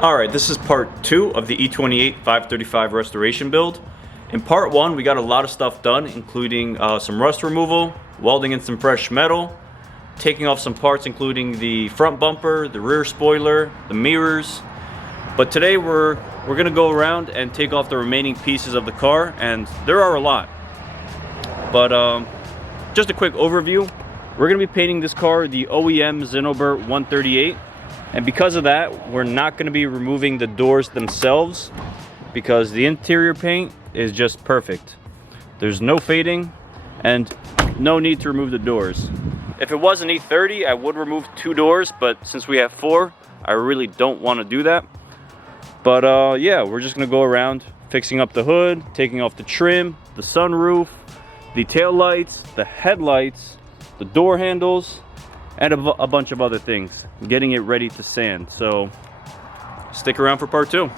Alright, this is part 2 of the E28 535 restoration build. In part 1 we got a lot of stuff done, including some rust removal, welding in some fresh metal, taking off some parts including the front bumper, the rear spoiler, the mirrors. But today we're gonna go around and take off the remaining pieces of the car, and there are a lot. But just a quick overview. We're gonna be painting this car the OEM Zinnober 138. And because of that, we're not going to be removing the doors themselves because the interior paint is just perfect. There's no fading and no need to remove the doors. If it was an E30, I would remove 2 doors, but since we have 4, I really don't want to do that. But yeah, we're just going to go around fixing up the hood, taking off the trim, the sunroof, the tail lights, the headlights, the door handles, and a bunch of other things, getting it ready to sand. So stick around for part 2.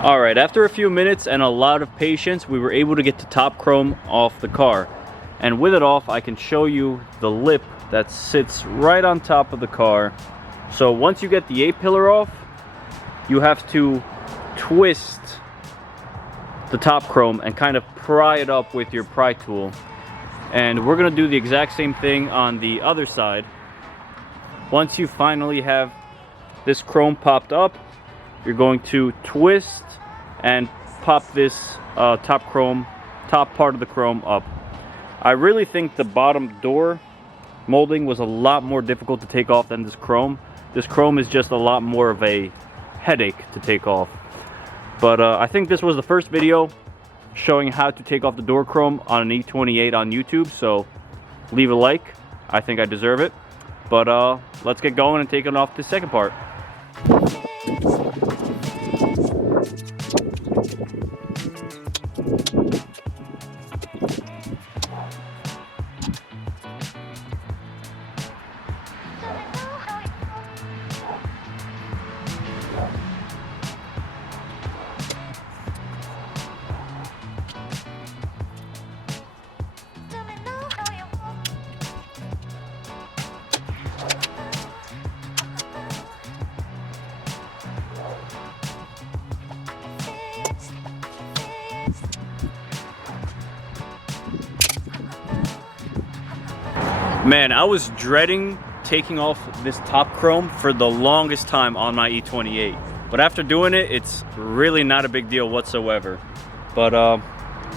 Alright, after a few minutes and a lot of patience, we were able to get the top chrome off the car. And with it off, I can show you the lip that sits right on top of the car. So once you get the A-pillar off, you have to twist the top chrome and kind of pry it up with your pry tool. And we're going to do the exact same thing on the other side. Once you finally have this chrome popped up, you're going to twist and pop this top part of the chrome up. I really think the bottom door molding was a lot more difficult to take off than this chrome. This chrome is just a lot more of a headache to take off. But I think this was the first video showing how to take off the door chrome on an E28 on YouTube, so leave a like. I think I deserve it. But let's get going and taking off the second part. Man, I was dreading taking off this top chrome for the longest time on my E28. But after doing it, it's really not a big deal whatsoever. But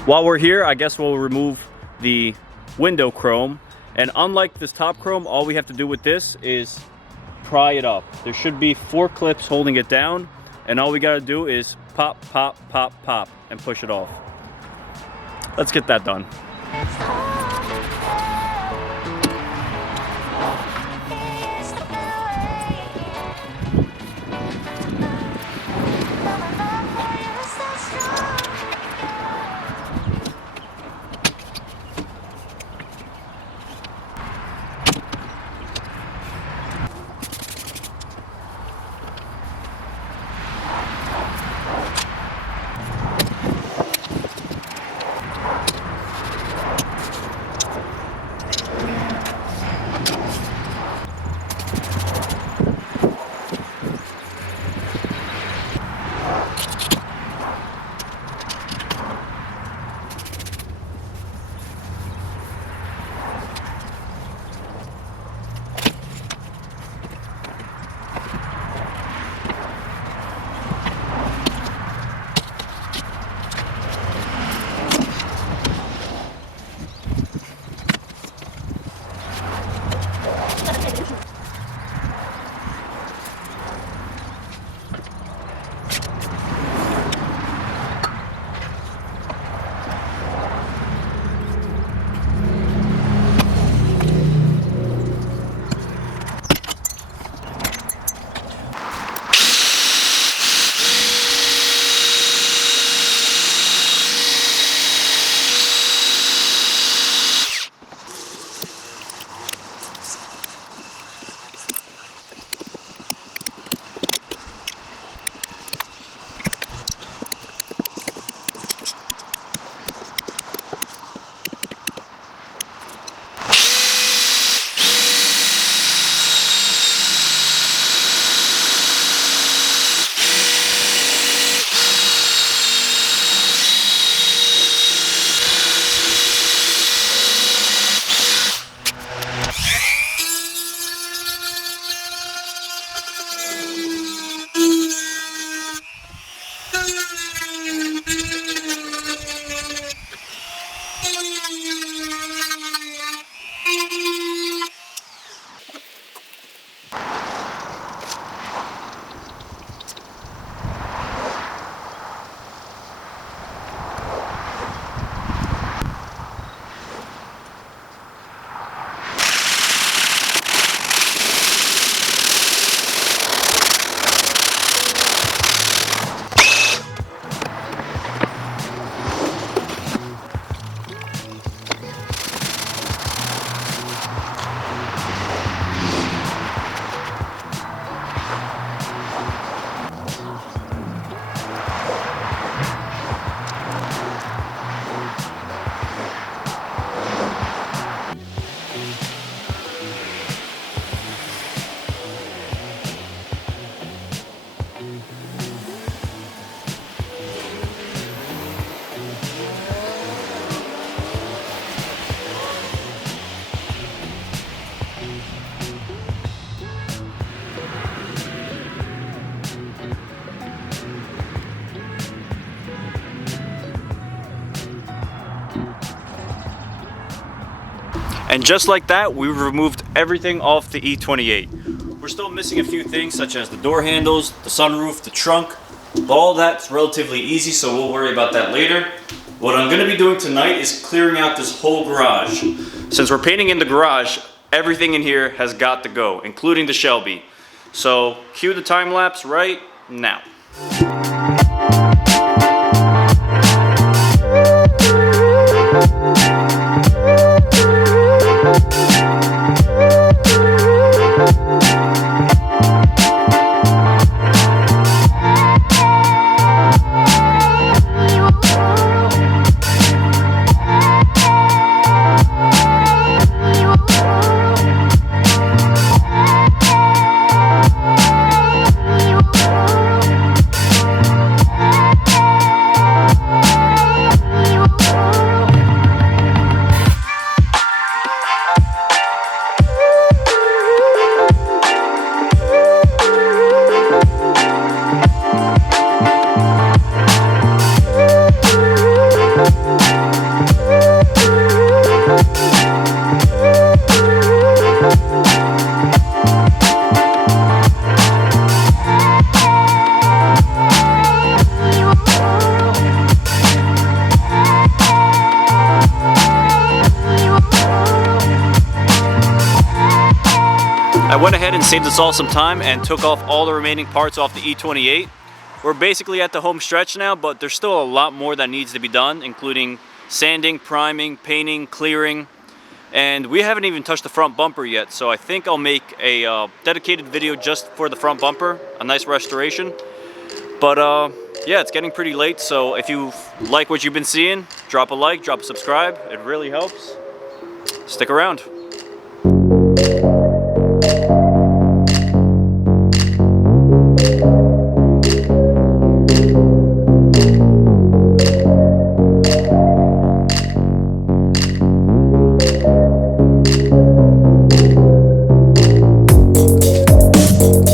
while we're here, I guess we'll remove the window chrome. And unlike this top chrome, all we have to do with this is pry it up. There should be 4 clips holding it down. And all we gotta do is pop, pop, pop, pop, and push it off. Let's get that done. And just like that, we removed everything off the E28. We're still missing a few things such as the door handles, the sunroof, the trunk, But all that's relatively easy, so we'll worry about that later. What I'm going to be doing tonight is clearing out this whole garage. Since we're painting in the garage, everything in here has got to go, including the Shelby. So cue the time lapse right now. I went ahead and saved us all some time and took off all the remaining parts off the E28. We're basically at the home stretch now, but there's still a lot more that needs to be done, including sanding, priming, painting, clearing, and we haven't even touched the front bumper yet, so I think I'll make a dedicated video just for the front bumper, a nice restoration. But yeah, it's getting pretty late, so if you like what you've been seeing, drop a like, drop a subscribe, it really helps. Stick around.